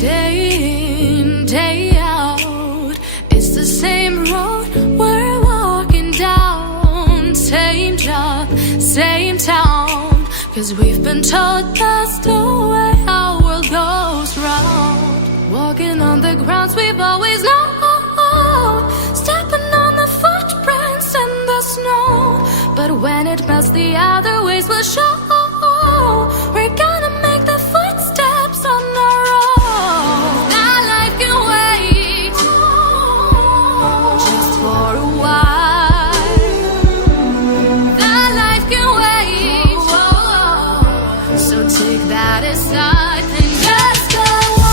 Day in, day out, it's the same road we're walking down. Same job, same town, 'cause we've been told that's the way our world goes round. Walking on the grounds we've always known, stepping on the footprints in the snow. But when it melts, the other ways will show. We're gonna make the footsteps on our own. That life can wait, just for a while. That life can wait, so take that aside and just go on.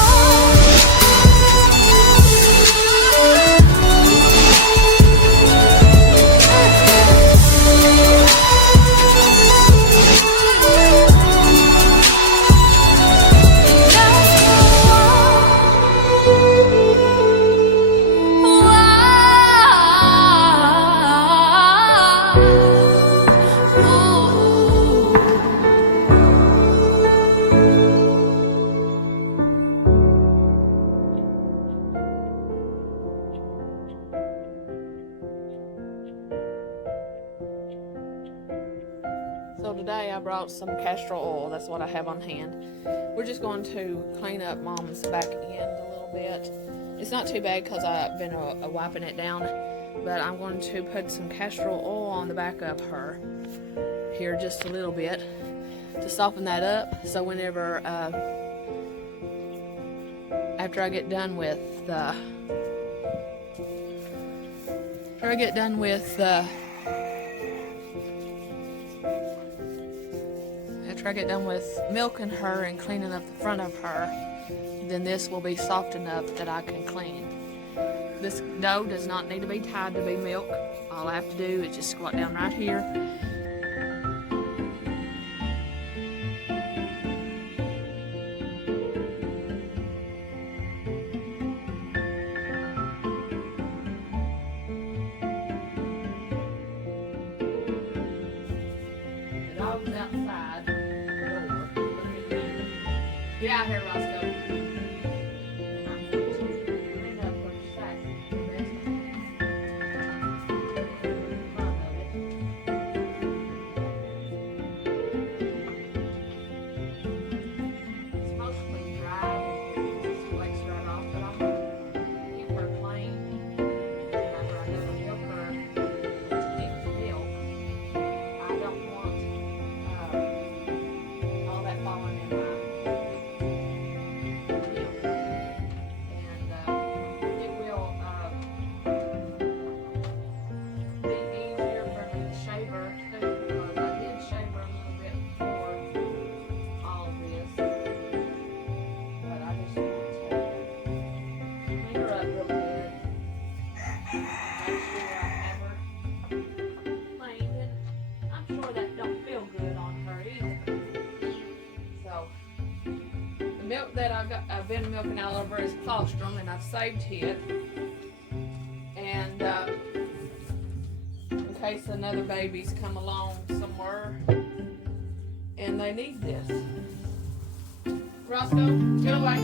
So today I brought some castor oil. That's what I have on hand. We're just going to clean up Mom's back end a little bit. It's not too bad because I've been wiping it down, but I'm going to put some castor oil on the back of her here just a little bit to soften that up. So whenever after I get done with milking her and cleaning up the front of her, then this will be soft enough that I can clean. This dough does not need to be tied to be milk. All I have to do is just squat down right here. The dog's outside. Get out here, Roscoe. Clean up her sack the best I can. Front of it. It's mostly dry and it just flakes right off, but I'm gonna keep her clean. Whenever I go to milk her to keep the milk, I don't want all that falling in my milk that I've been milking all over is colostrum, and I've saved it. And in case another baby's come along somewhere and they need this. Roscoe, get away.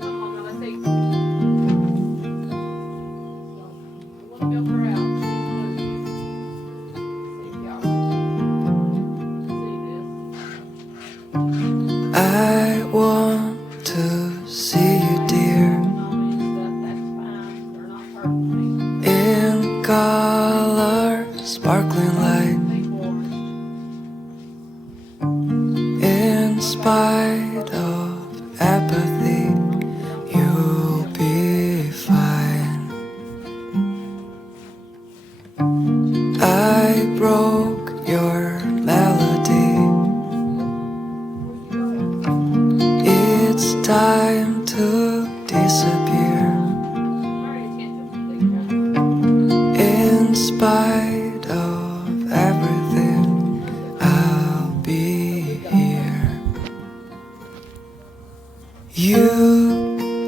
Come on, now let's eat. So, I'm gonna milk her out. I want to see you, dear, in color, sparkling light. In spite of apathy, you'll be fine. I broke your melody. It's time to disappear. In spite of everything, I'll be here. You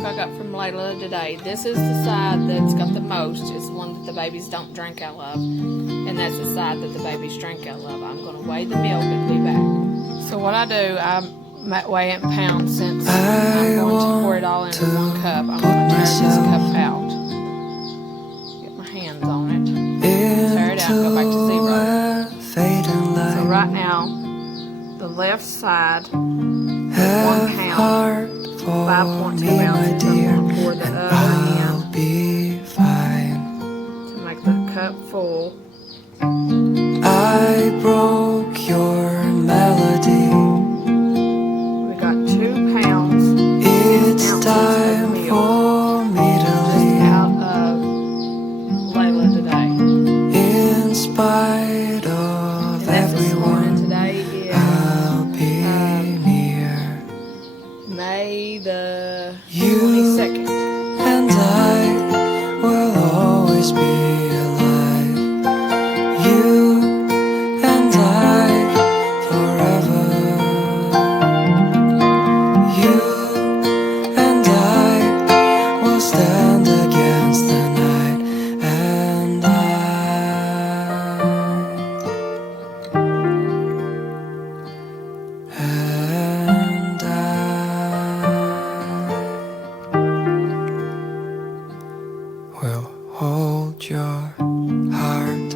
milk I got from Layla today. This is the side that's got the most. It's the one that the babies don't drink out of. And that's the side that the babies drink out of. I'm going to weigh the milk and be back. So what I do, I weigh it in pounds since I'm going to pour it all into 1 cup. I'm going to tear this cup out. Get my hands on it. Tear it out, go back to 0. So right now, the left side, 1 pound, 5.2 ounces. I'm going to pour the other in to make the cup full. I broke your melody. We got 2 pounds. It's time for me to leave. Out of Layla today. In spite of everyone, Today is I'll be near May the you, 22nd. and I will always be alive. You and I forever. You and I will stand against the night, and I will hold your heart.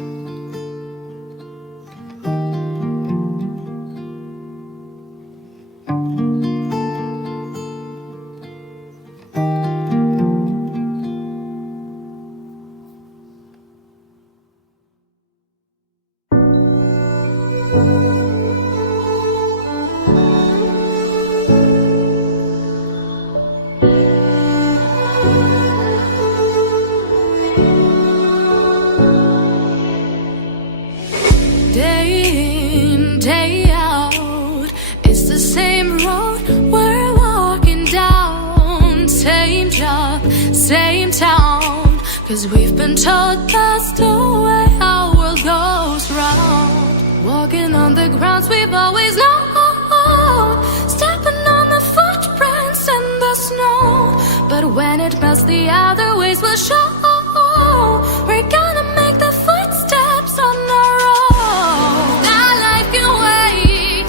Day in, day out, it's the same road we're walking down. Same job, same town, 'cause we've been told that's the way our world goes round. Walking on the grounds we've always known, stepping on the footprints in the snow. But when it melts, the other ways will show. We're gonna make the footsteps on our own. That life can wait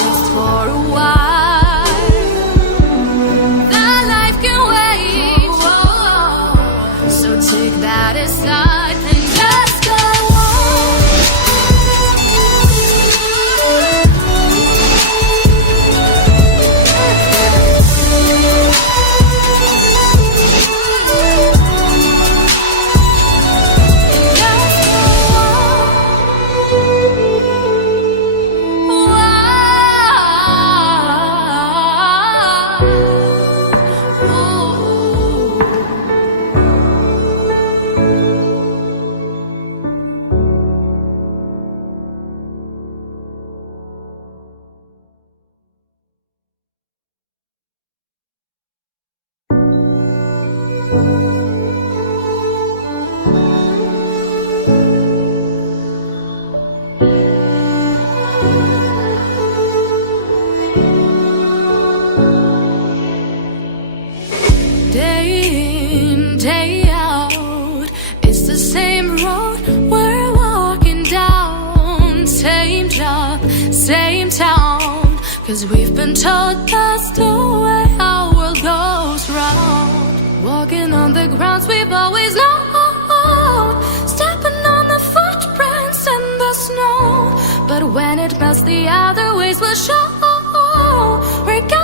just for a while. That life can wait. So take that aside and just go on. Day in, day out, it's the same road we're walking down. Same job, same town, 'cause we've been told that's the way our world goes round. Walking on the grounds we've always known, stepping on the footprints in the snow. But when it melts, the other ways will show. We're gonna